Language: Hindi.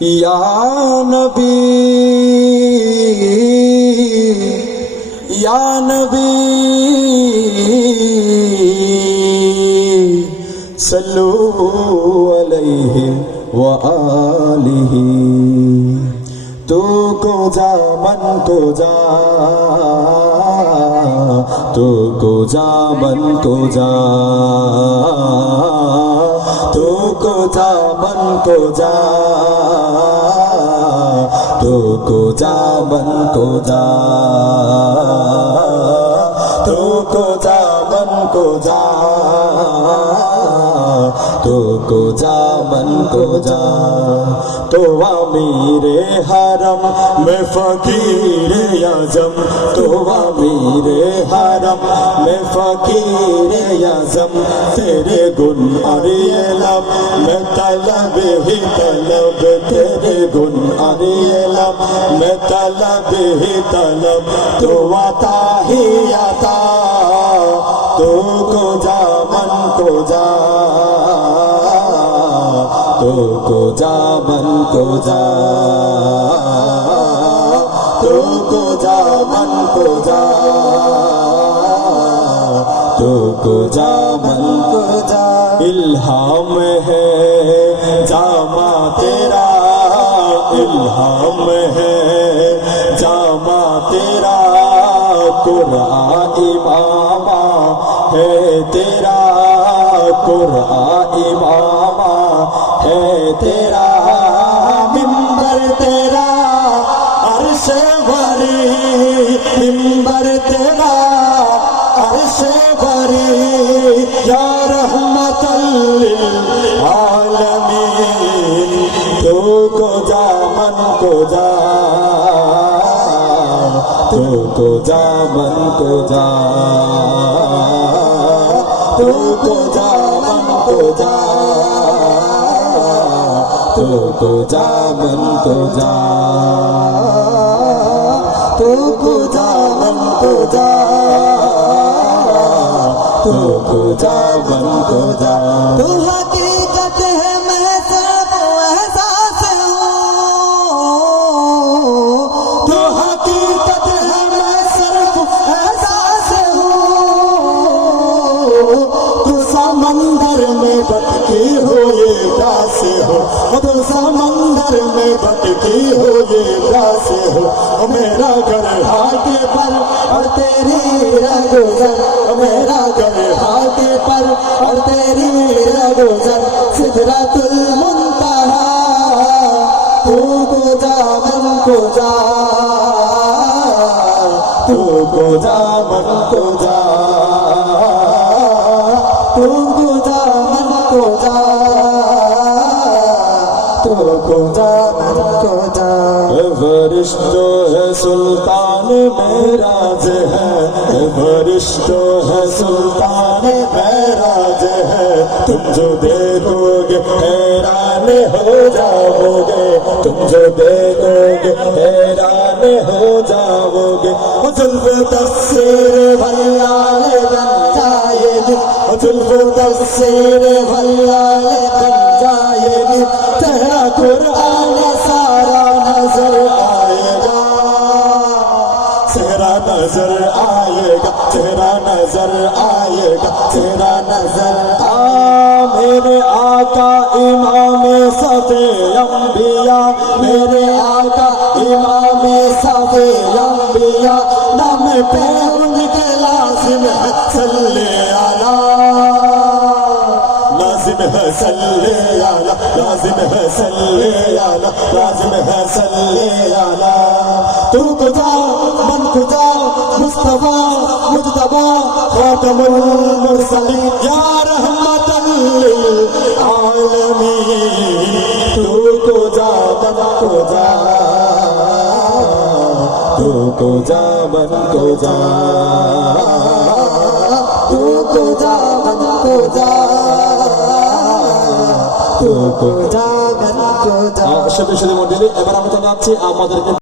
या नबी या नबी सल्लू अलैहि व आलिहि। तू को जा मन को जा, तू को जा मन को जा, तू को जा मन को जा, तू को जा मन को जा, तू को जा मन को जा, तू को जा मन को जा। तो अमीरे हरम में फकीर आज़म, तो अमीरे हरम में फकीर आज़म, तेरे गुण और ये लब में तलब ही तलब, तेरे गुण और ये लब में तलब ही तलब। तो आता ही आता, तू को जा मन को जा, तू को जा मन को जा, तू को जा मन को जा, तू को जा मन को जा। इल्हाम है जामा तेरा, इल्हाम है जामा तेरा, कुरान इमामा है तेरा, कुरान इमामा है तेरा। मिंबर तेरा अर्श भरी, मिंबर तेरा अर्श भरी, या रहमतल लिल आलमीन। तू को जा मन को जा, तू को जा मन को जा, तू को जा मन को जा, तू को जा मन को जा, तू को जा मन को जा, तू को जा मन को जा। तू हकीकत है मैं सिर्फ एहसास हूँ, तू हकीकत है मैं सिर्फ एहसास हूँ। तू समंदर में भटकी हो ये प्यासे हो, तू समंदर में भटकी हो ये प्यासे हो। मेरा घर हाके पर और तेरी रगुजर, मेरा घर हाके पर और तेरी रगुजर, सिदरतुल मुंतहा। तू को जा मन को जा, तू को जा मन को जा, तू को जा मन को जा, तू को जा मन को जा। फरिश्तो है सुल्तान मेराज है, फरिश्तो है सुल्तान मेराज है। तुम जो देखोगे हैरान हो जाओगे, तुम जो देखोगे हैरान हो जाओगे। जुल्फ़ तस्सीर भल्लाल बन जाएगी, जुल्फ़ तस्सीर भल्लाल बन जाएगी। तेरा कुरान सारा नजर आएगा, तेरा नजर आएगा, तेरा नजर आएगा, तेरा नजर आ। मेरे आका इमाम सफे अंबिया, मेरे आका इमाम सफे अंबिया, नाम पे उनके लाजिम है सल्ले आला, लाजिम है सल्ले आला, लाजिम है सल्ले आला, लाजिम है सल्ले आला। तू को जा मन को जा, मुस्तफा मुज्तबा खातमुल मुरसलीन, या रहमतल लिल आलमीन। तू को जा मन को जा, तू को जा मन को जा, तू को जा मन को जा, তু কো জাগন কো যা। শুধু শুধু মন্ডলী, এবার আমরা যাচ্ছি আমাদেরকে